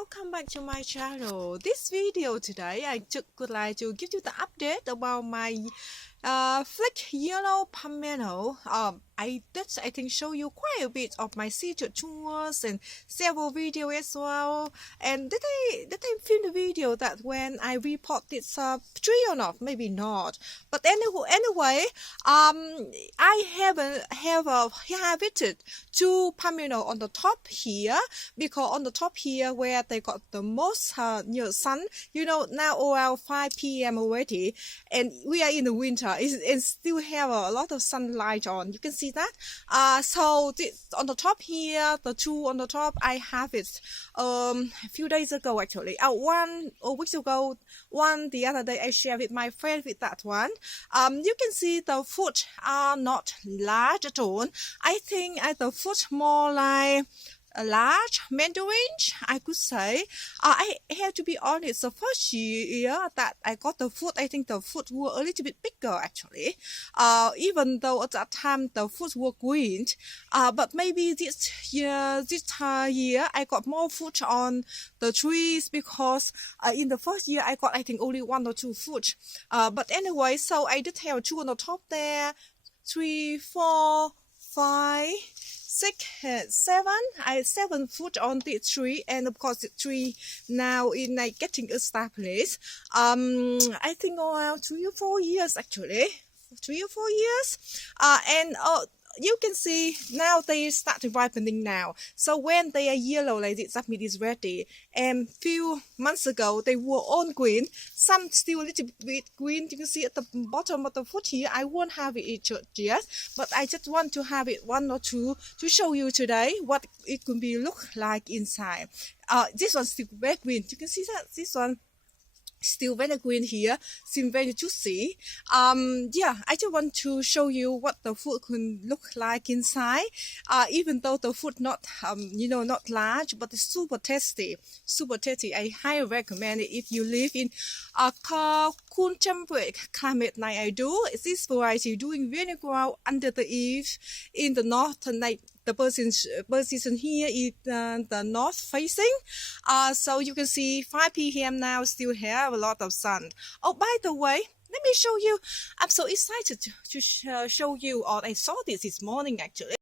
welcome back to my channel. This video today would like to give you the update about my Flick Yellow Pumello. I think show you quite a bit of my city tours and several videos as well. And did I film the video that when I report this tree or not? Maybe not. But anyway, I have harvested two pumello on the top here, because on the top here where they got the most sun. Now around 5 p.m. already, and we are in the winter. It still have a lot of sunlight on. You can see that. So on the top here, the two on the top, I have it a few days ago actually. Weeks ago. The other day I shared with my friend with that one. You can see the fruit are not large at all. I think the fruit more like a large mandarin, I could say. I have to be honest, the first year that I got the fruit, I think the fruit were a little bit bigger actually. Even though at that time the fruit were green, but maybe this year I got more fruit on the trees, because in the first year I got, I think, only 1 or 2 fruit. But anyway, so I did have 2 on the top there, 3, 4, 5, 6, 7 fruit on the tree, and of course the tree now is like getting established. I think around 3 or 4 years actually, 3 or 4 years. And you can see now they start ripening now. So when they are yellow like this, that means it's ready. And few months ago they were all green, some still a little bit green. You can see at the bottom of the fruit here. I won't have it yet, but I just want to have it 1 or 2 to show you today what it could be look like inside. This one's still very green. You can see that this one still very green here, seem very juicy. Yeah, I just want to show you what the food can look like inside. Even though the food not not large, but it's super tasty. I highly recommend it if you live in a cool temperate climate like I do. This variety doing very well under the eave in the north, like the bird season here is the north facing. So you can see 5 p.m. now still have a lot of sun. Oh, by the way, let me show you. I'm so excited to show you. I saw this morning actually.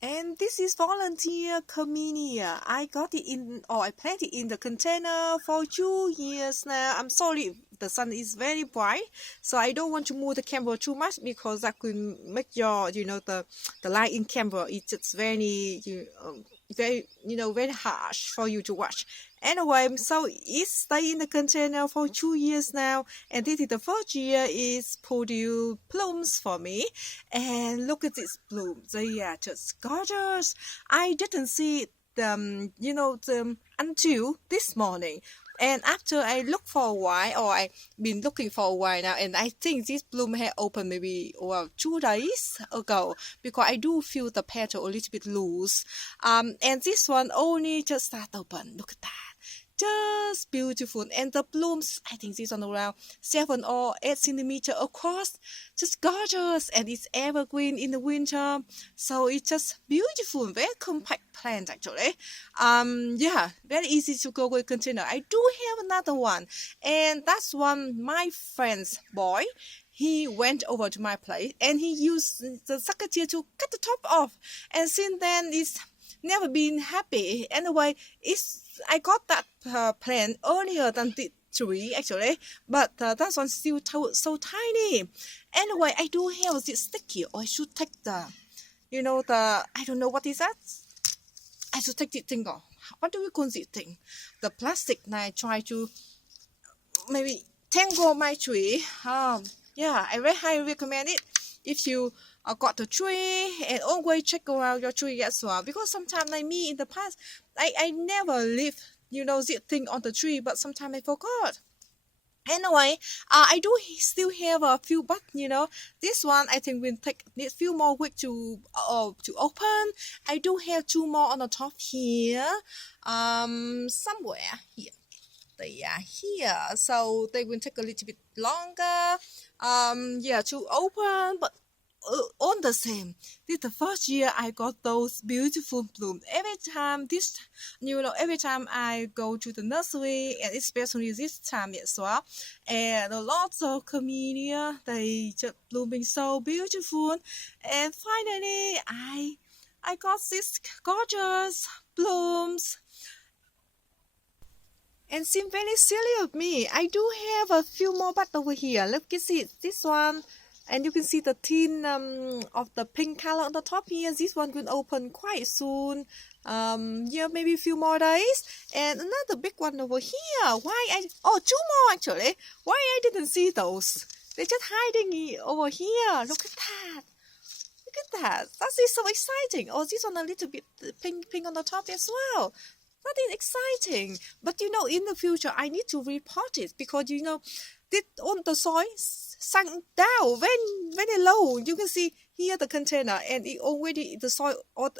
And this is Volunteer Camelia. I got it in, or I planted in the container for 2 years now. I'm sorry, the sun is very bright, so I don't want to move the camera too much, because that could make your, the light in camera is just very, very harsh for you to watch. Anyway, so it stayed in the container for 2 years now, and this is the first year it's produced blooms for me. And look at these blooms, they are just gorgeous. I didn't see them, until this morning. And after I looked for a while, or I've been looking for a while now, and I think this bloom had opened maybe 2 days ago, because I do feel the petal a little bit loose. And this one only just started open. Look at that. Just beautiful. And the blooms, I think this one around 7 or 8 centimeters across. Just gorgeous. And it's evergreen in the winter. So it's just beautiful. Very compact plant actually. Yeah, very easy to go with container. I do have another one. And that's one my friend's boy. He went over to my place and he used the sucker to cut the top off. And since then it's never been happy. Anyway, I got that plant earlier than the tree actually, but that one's still so tiny. Anyway, I do have this sticky, or I should take the, I don't know what is that. I should take this thing off. What do we call this thing? The plastic. Now I try to maybe tangle my tree. Yeah, I very highly recommend it if you got the tree, and always check around your tree as well, because sometimes like me in the past, I never leave this thing on the tree, but sometimes I forgot. Anyway, I do still have a few, but this one I think will take a few more weeks to open. I do have 2 more on the top here, somewhere here. They are here, so they will take a little bit longer, yeah, to open. But all the same. This is the first year I got those beautiful blooms. Every time I go to the nursery, and especially this time as well, and lots of camellia, they just blooming so beautiful. And finally, I got these gorgeous blooms. And seem very silly of me. I do have a few more buds over here. Look, you see this one. And you can see the tin of the pink color on the top here. This one will open quite soon. Yeah, maybe a few more days. And another big one over here. Two more actually. Why I didn't see those? They're just hiding over here. Look at that. Look at that. That is so exciting. Oh, this one a little bit pink on the top as well. That is exciting. But in the future, I need to report it because on the soil sunk down very low. You can see here the container, and the soil or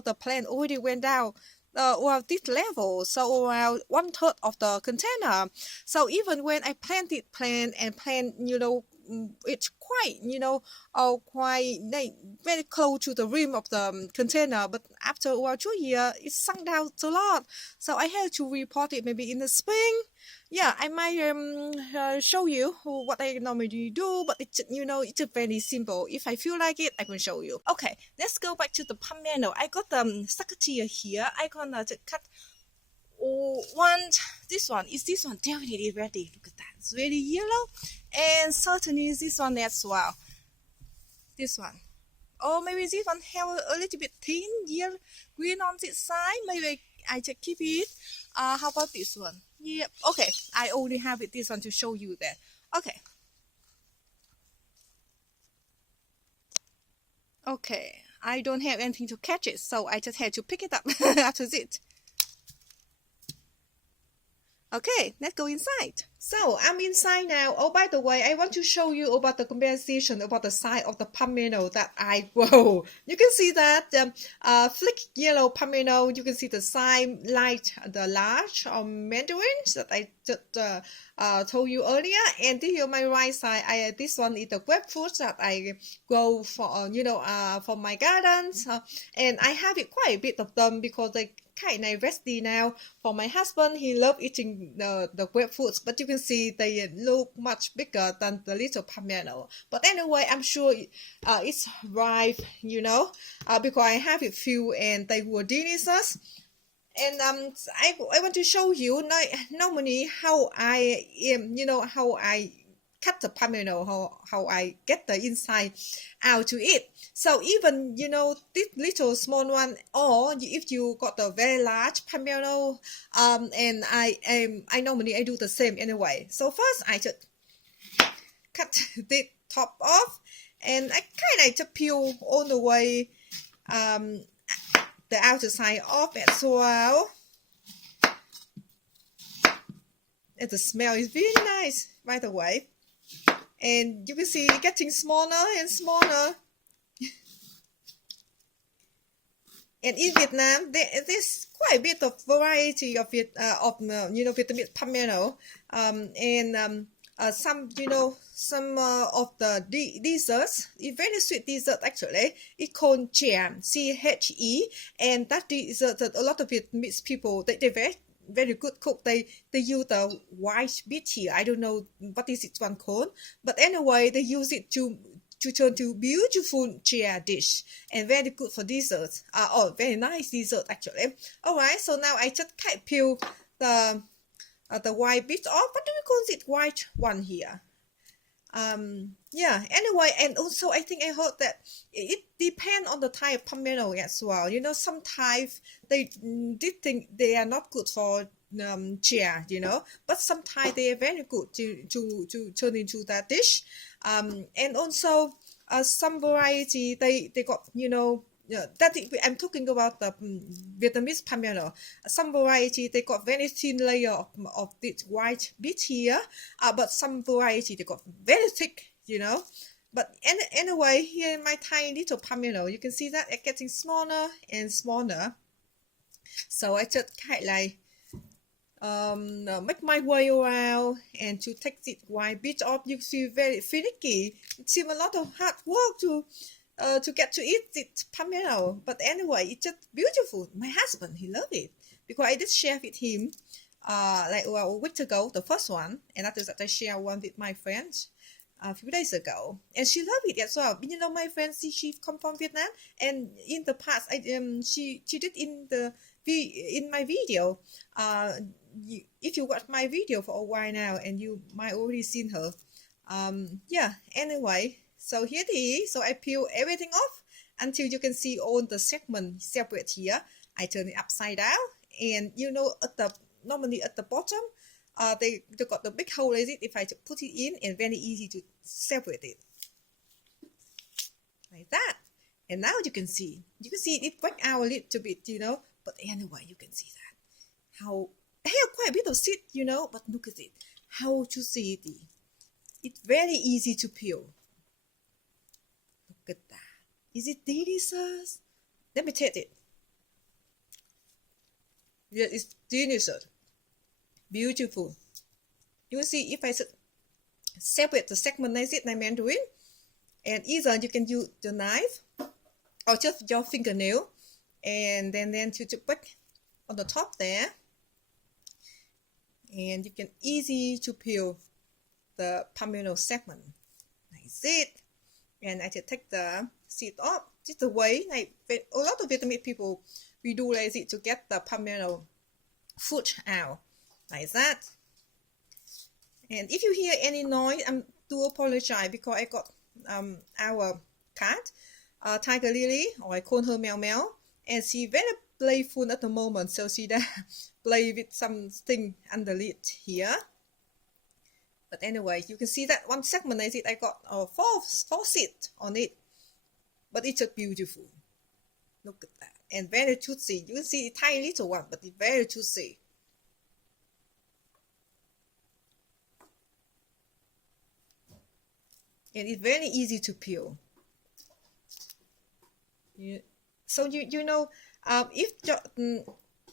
the plant already went down. This level, so around 1/3 of the container. So even when I planted plant, it's quite very close to the rim of the container, but after about 2 years it sunk down a lot, so I have to report it maybe in the spring. Yeah, I might show you what I normally do, but it's very simple. If I feel like it, I can show you. Okay, let's go back to the pumello. I got the succotia here. I gonna cut this one definitely ready. Look at that, it's really yellow, and certainly this one as well. This one, or maybe this one have a little bit thin yellow green on this side. Maybe I just keep it. How about this one? Yeah, okay, I only have this one to show you that. Okay, I don't have anything to catch it, so I just had to pick it up after it. Okay, let's go inside. So I'm inside now. Oh, by the way, I want to show you about the compensation, about the size of the pumello that I grow. You can see that Flick Yellow Pumello. You can see the size like the large mandarins that I just told you earlier. And here on my right side, this one is the grapefruit that I grow for for my gardens. And I have it quite a bit of them because they kind of resty now. For my husband, he loves eating the grapefruits, but you can see they look much bigger than the little pumello. But anyway, I'm sure it's ripe, because I have a few and they were delicious. And I want to show you normally how I how I cut the pumello, how I get the inside out to eat. So even this little small one, or if you got a very large pumello, and I normally do the same anyway. So first I just cut the top off, and I kind of just peel all the way the outer side off as well. And the smell is really nice, by the way. And you can see it getting smaller and smaller. And in Vietnam, there's quite a bit of variety of Vietnamese pumello, and some of the desserts, very sweet dessert actually. It's called jam, CHE, and that dessert a lot of Vietnamese people they very good cook. They use the white beet here. I don't know what is it one called, but anyway, they use it to turn to beautiful chia dish, and very good for desserts. Very nice dessert actually. All right, so now I just peel the white bit off. What do we call it? White one here. Yeah, anyway, and also I think I heard that it depends on the type of pumello as well. Some types they did think they are not good for chia, but sometimes they are very good to turn into that dish. And also some variety they got that I'm talking about the Vietnamese pumello. Some variety they got very thin layer of this white bit here, but some variety they got very thick, But anyway, here in my tiny little pumello, you can see that it's getting smaller and smaller. So I just make my way around and to take it white bit off. You feel very finicky. It seems a lot of hard work to get to eat it pomelo. But anyway, it's just beautiful. My husband, he loved it because I did share with him like a week ago, the first one, and after that I share one with my friends a few days ago, and she loved it as well. You know, my friend, she come from Vietnam, and in the past, she did in my video. If you watch my video for a while now, and you might already seen her. Yeah. Anyway, so here it is. So I peel everything off until you can see all the segments separate here. I turn it upside down, and you know, normally at the bottom, they got the big hole. Is it? If I just put it in, and very easy to separate it like that. And now you can see it break out a little bit, you know. But anyway, you can see that how I have quite a bit of seed, you know. But look at it, how to see it. It's very easy to peel. Look at that. Is it delicious? Let me taste it. Yeah, it's delicious. Beautiful. You will see if I separate the segment as it I Mandarin, and either you can use the knife or just your fingernail, and then to put on the top there, and you can easy to peel the pomelo segment like this. And I just take the seed off. This is the way like a lot of Vietnamese people we do like this to get the pomelo fruit out. Like that. And if you hear any noise, I do apologize because I got our cat, Tiger Lily, or I call her Meow Meow, and she very playful at the moment, so she play with something underneath here. But anyway, you can see that one segment I got four seeds on it, but it's just beautiful. Look at that, and very juicy. You can see a tiny little one, but it's very juicy. And it's very easy to peel. So you know, if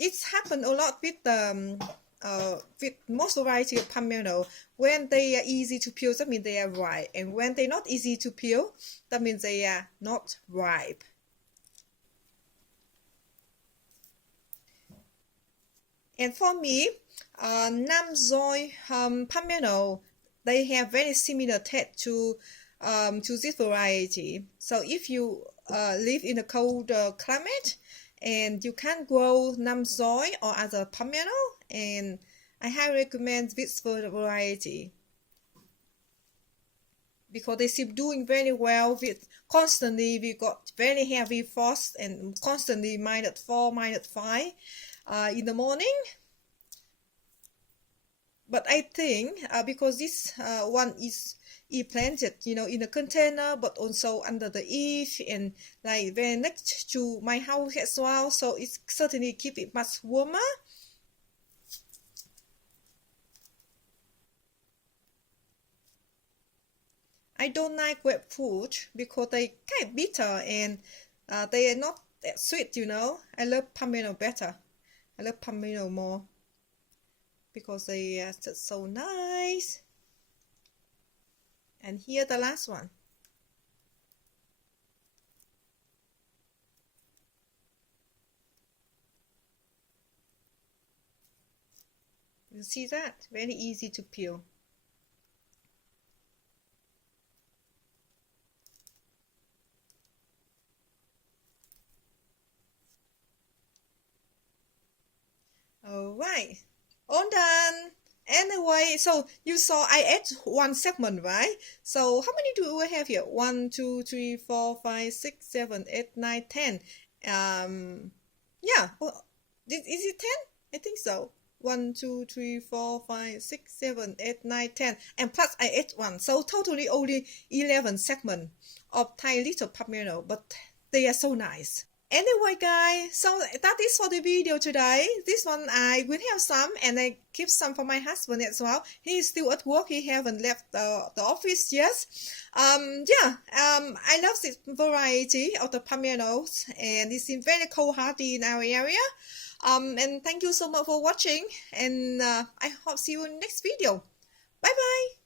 it's happened a lot with most variety of pomelo. When they are easy to peel, that means they are ripe, and when they're not easy to peel, that means they are not ripe. And for me, Nam Doi pomelo, they have very similar taste to this variety. So if you live in a cold climate and you can grow Nam Doi or other pomelo, and I highly recommend this variety because they seem doing very well. With constantly we got very heavy frost and constantly -4, -5 in the morning. But I think because this one is planted, you know, in a container, but also under the eave and like very next to my house as well, so it certainly keep it much warmer. I don't like grapefruit because they kind of bitter and they are not that sweet, you know. I love pomelo better. I love pomelo more because they are just so nice. And here the last one. You see that? Very easy to peel. Alright, all done. Anyway, so you saw I add one segment, right? So how many do we have here? 1, 2, 3, 4, 5, 6, 7, 8, 9, 10. Yeah, well, is it 10? I think so. 1, 2, 3, 4, 5, 6, 7, 8, 9, 10. And plus I add one. So totally only 11 segments of tiny little pomelo, but they are so nice. Anyway, guys, so that is for the video today. This one I will have some, and I keep some for my husband as well. He is still at work. He haven't left the office yet. I love this variety of the pomelos, and it seems very cold hardy in our area. And thank you so much for watching, and I hope see you in next video. Bye bye.